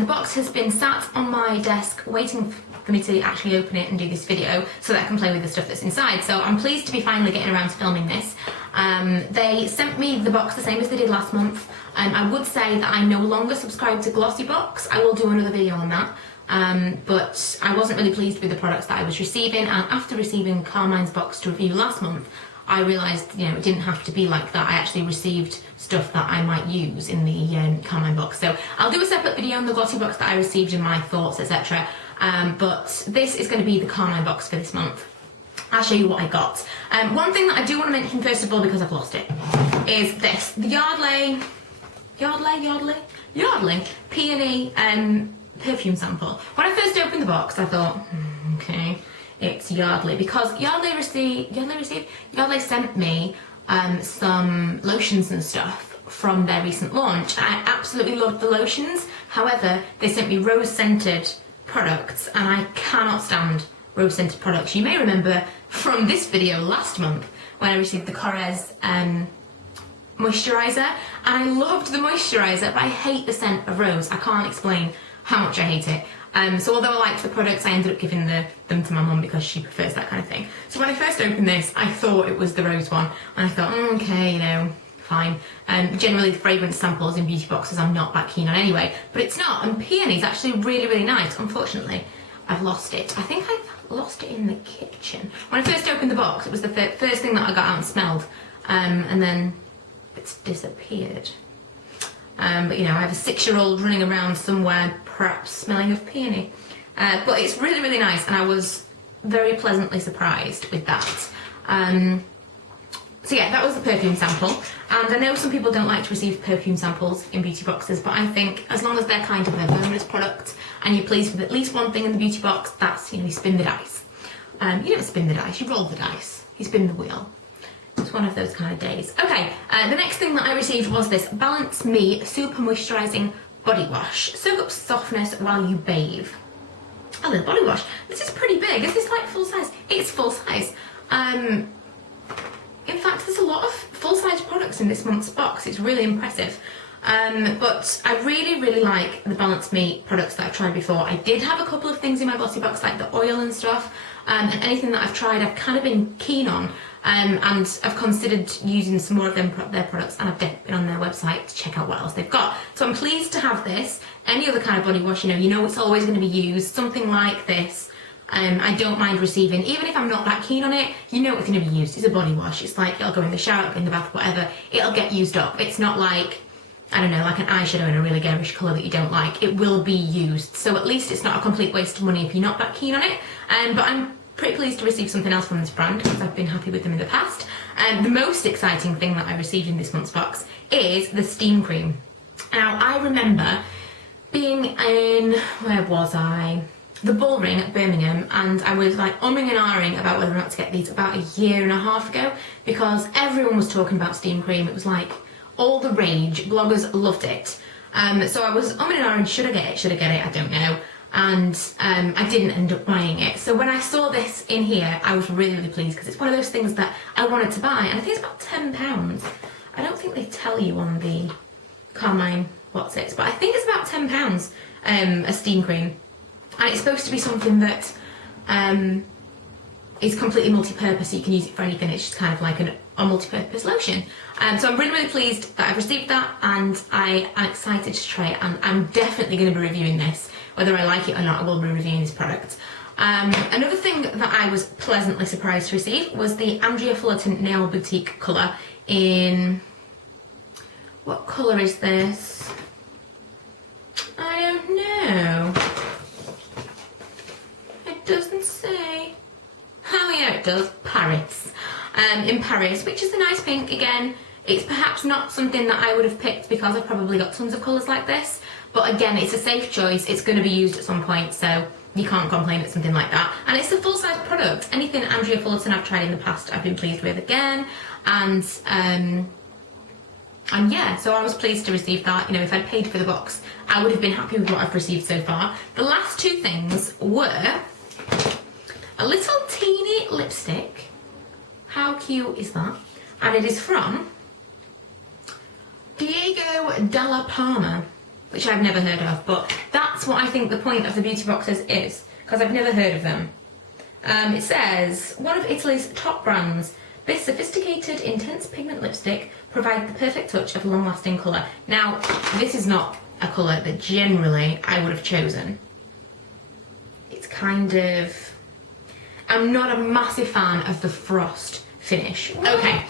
The box has been sat on my desk waiting for me to actually open it and do this video so that I can play with the stuff that's inside. So I'm pleased to be finally getting around to filming this. They sent me the box the same as they did last month. I would say that I no longer subscribe to Glossy Box. I will do another video on that. But I wasn't really pleased with the products that I was receiving, and after receiving Carmine's box to review last month, I realised, you know, it didn't have to be like that. I actually received stuff that I might use in the Carmine box. So I'll do a separate video on the Glossy box that I received and my thoughts, etc. But this is going to be the Carmine box for this month. I'll show you what I got. One thing that I do want to mention first of all, because I've lost it, is this. The Yardley Peony perfume sample. When I first opened the box, I thought, okay, it's Yardley, because Yardley sent me some lotions and stuff from their recent launch. I absolutely loved the lotions. However, they sent me rose-scented products, and I cannot stand rose-scented products. You may remember from this video last month when I received the Korres moisturiser, and I loved the moisturiser, but I hate the scent of rose. I can't explain how much I hate it. So although I liked the products, I ended up giving them to my mum because she prefers that kind of thing. So when I first opened this, I thought it was the rose one, and I thought, okay, you know, fine. Generally, the fragrance samples in beauty boxes I'm not that keen on anyway, but it's not. And peony is actually really, really nice. Unfortunately, I've lost it. I think I've lost it in the kitchen. When I first opened the box, it was the first thing that I got out and smelled, and then it's disappeared. But you know, I have a 6-year-old running around somewhere, perhaps smelling of peony. But it's really, really nice, and I was very pleasantly surprised with that. So yeah, that was the perfume sample. And I know some people don't like to receive perfume samples in beauty boxes, but I think as long as they're kind of a bonus product and you're pleased with at least one thing in the beauty box, that's, you know, you spin the dice. You don't spin the dice, you roll the dice. You spin the wheel. It's one of those kind of days. Okay, the next thing that I received was this Balance Me Super Moisturizing Body Wash. Soak up softness while you bathe. A little body wash. This is pretty big. Is this like full size? It's full size. In fact, there's a lot of full-size products in this month's box. It's really impressive. But I really, really like the Balance Me products that I've tried before. I did have a couple of things in my Glossy box, like the oil and stuff, and anything that I've tried I've kind of been keen on, and I've considered using some more of their products, and I've been on their website to check out what else they've got. So I'm pleased to have this. Any other kind of body wash, you know it's always going to be used. Something like this, I don't mind receiving, even if I'm not that keen on it. You know it's going to be used. It's a body wash. It's like it'll go in the shower, in the bath, whatever. It'll get used up. It's not like, I don't know, like an eyeshadow in a really garish colour that you don't like. It will be used. So at least it's not a complete waste of money if you're not that keen on it. But I'm pretty pleased to receive something else from this brand because I've been happy with them in the past. The most exciting thing that I received in this month's box is the steam cream. Now, I remember being in, where was I? The Bullring at Birmingham, and I was like umming and ahhing about whether or not to get these about a year and a half ago because everyone was talking about steam cream. It was like all the rage. Bloggers loved it. So I was umming and ahhing, should I get it? I don't know. And I didn't end up buying it. So when I saw this in here, I was really, really pleased because it's one of those things that I wanted to buy, and I think it's about £10. I don't think they tell you on the Carmine what's it, but I think it's about £10 a steam cream. And it's supposed to be something that is completely multi-purpose, so you can use it for anything. It's just kind of like a multi-purpose lotion. So I'm really, really pleased that I've received that, and I am excited to try it, and I'm definitely going to be reviewing this. Whether I like it or not, I will be reviewing this product. Another thing that I was pleasantly surprised to receive was the Andrea Fullerton Nail Boutique colour in... What colour is this? I don't know. It doesn't say. Oh yeah, it does. Paris. In Paris, which is a nice pink. Again, it's perhaps not something that I would have picked because I've probably got tons of colours like this. But again, it's a safe choice. It's going to be used at some point, so you can't complain at something like that. And it's a full-size product. Anything Andrea Fullerton I've tried in the past, I've been pleased with again. And yeah, so I was pleased to receive that. You know, if I'd paid for the box, I would have been happy with what I've received so far. The last two things were a little teeny lipstick. How cute is that? And it is from Diego Della Palma. which I've never heard of, but that's what I think the point of the beauty boxes is, because I've never heard of them. It says, one of Italy's top brands, this sophisticated, intense pigment lipstick provides the perfect touch of long-lasting colour. Now, this is not a colour that generally I would have chosen. It's kind of... I'm not a massive fan of the frost finish. Okay,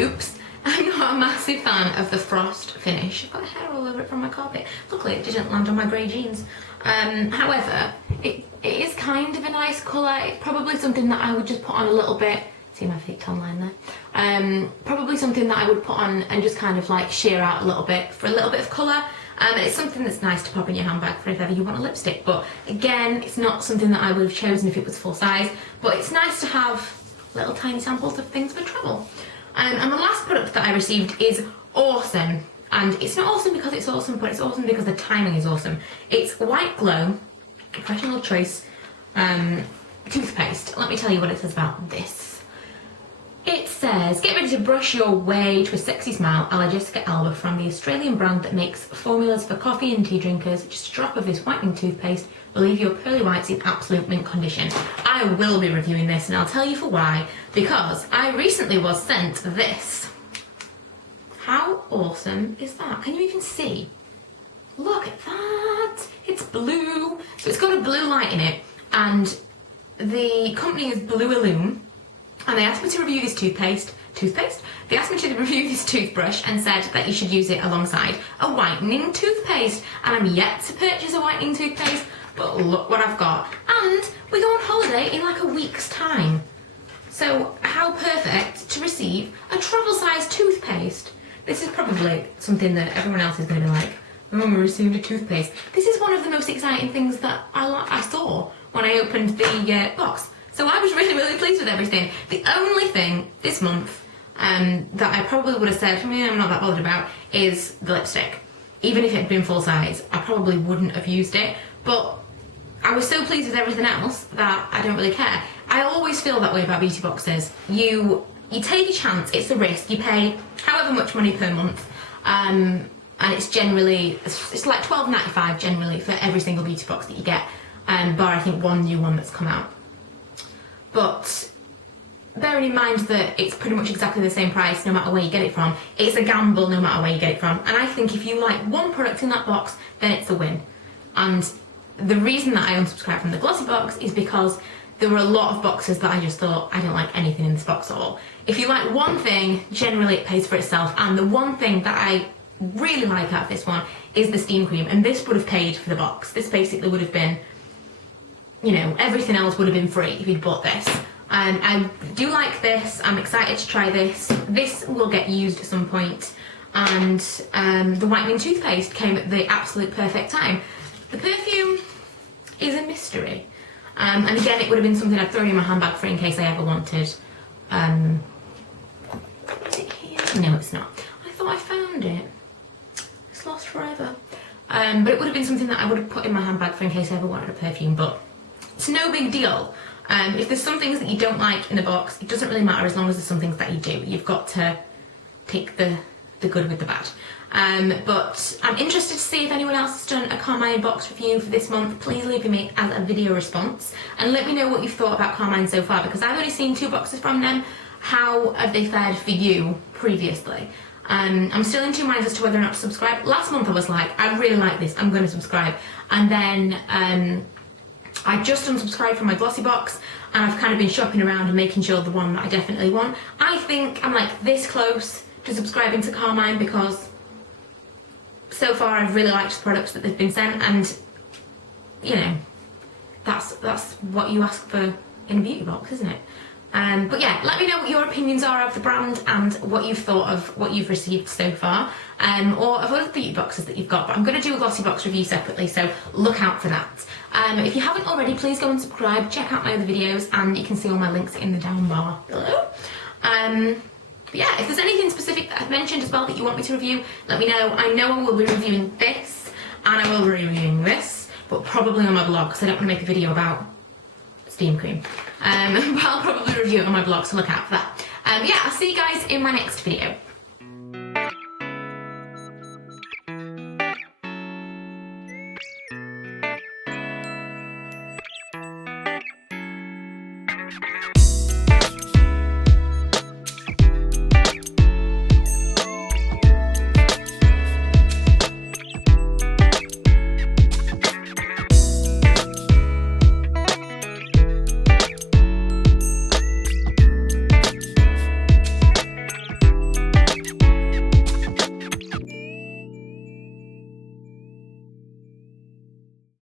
oops. I'm not a massive fan of the frost finish. I've got hair all over it from my carpet. Luckily it didn't land on my grey jeans. However, it is kind of a nice colour. It's probably something that I would just put on a little bit. See my fake tan line there? Probably something that I would put on and just kind of like sheer out a little bit for a little bit of colour. And it's something that's nice to pop in your handbag for if ever you want a lipstick. But again, it's not something that I would have chosen if it was full size. But it's nice to have little tiny samples of things for travel. And the last product that I received is awesome. And it's not awesome because it's awesome, but it's awesome because the timing is awesome. It's White Glow Professional Choice toothpaste. Let me tell you what it says about this. It says, get ready to brush your way to a sexy smile a la Jessica Alba from the Australian brand that makes formulas for coffee and tea drinkers. Just a drop of this whitening toothpaste will leave your pearly whites in absolute mint condition. I will be reviewing this and I'll tell you for why. Because I recently was sent this. How awesome is that? Can you even see? Look at that. It's blue. So it's got a blue light in it and the company is Blue Illume. And they asked me to review this toothpaste. They asked me to review this toothbrush and said that you should use it alongside a whitening toothpaste. And I'm yet to purchase a whitening toothpaste, but look what I've got. And we go on holiday in like a week's time. So how perfect to receive a travel-sized toothpaste. This is probably something that everyone else is going to be like, oh, we received a toothpaste. This is one of the most exciting things that I saw when I opened the box. So I was really, really pleased with everything. The only thing this month that I probably would have said, I'm not that bothered about, is the lipstick. Even if it had been full size, I probably wouldn't have used it. But I was so pleased with everything else that I don't really care. I always feel that way about beauty boxes. You take a chance, it's a risk. You pay however much money per month. And it's generally, it's like $12.95 generally for every single beauty box that you get. Bar I think one new one that's come out. But bearing in mind that it's pretty much exactly the same price no matter where you get it from, it's a gamble no matter where you get it from. And I think if you like one product in that box, then it's a win. And the reason that I unsubscribed from the glossy box is because there were a lot of boxes that I just thought, I don't like anything in this box at all. If you like one thing, generally it pays for itself. And the one thing that I really like out of this one is the steam cream. And this would have paid for the box. This basically would have been, you know, everything else would have been free if you'd bought this. I do like this. I'm excited to try this. This will get used at some point. And the whitening toothpaste came at the absolute perfect time. The perfume is a mystery. And again, it would have been something I'd thrown in my handbag for in case I ever wanted. Is it here? No, it's not. I thought I found it. It's lost forever. But it would have been something that I would have put in my handbag for in case I ever wanted a perfume. But it's no big deal. If there's some things that you don't like in the box, it doesn't really matter as long as there's some things that you do. You've got to take the good with the bad. But I'm interested to see if anyone else has done a Carmine box review for this month. Please leave me as a video response and let me know what you've thought about Carmine so far, because I've only seen 2 boxes from them. How have they fared for you previously? I'm still in 2 minds as to whether or not to subscribe. Last month I was like, I really like this, I'm going to subscribe. And then I just unsubscribed from my glossy box and I've kind of been shopping around and making sure the one that I definitely want. I think I'm like this close to subscribing to Carmine because so far I've really liked the products that they've been sent, and you know, that's what you ask for in a beauty box, isn't it? But yeah, let me know what your opinions are of the brand and what you've thought of what you've received so far, or of other beauty boxes that you've got. But I'm going to do a glossy box review separately, so look out for that. If you haven't already, please go and subscribe, check out my other videos, and you can see all my links in the down bar below. But yeah, if there's anything specific that I've mentioned as well that you want me to review, let me know. I know I will be reviewing this, and I will be reviewing this, but probably on my blog, because I don't want to make a video about steam cream. But I'll probably review it on my blog, so look out for that. Yeah, I'll see you guys in my next video.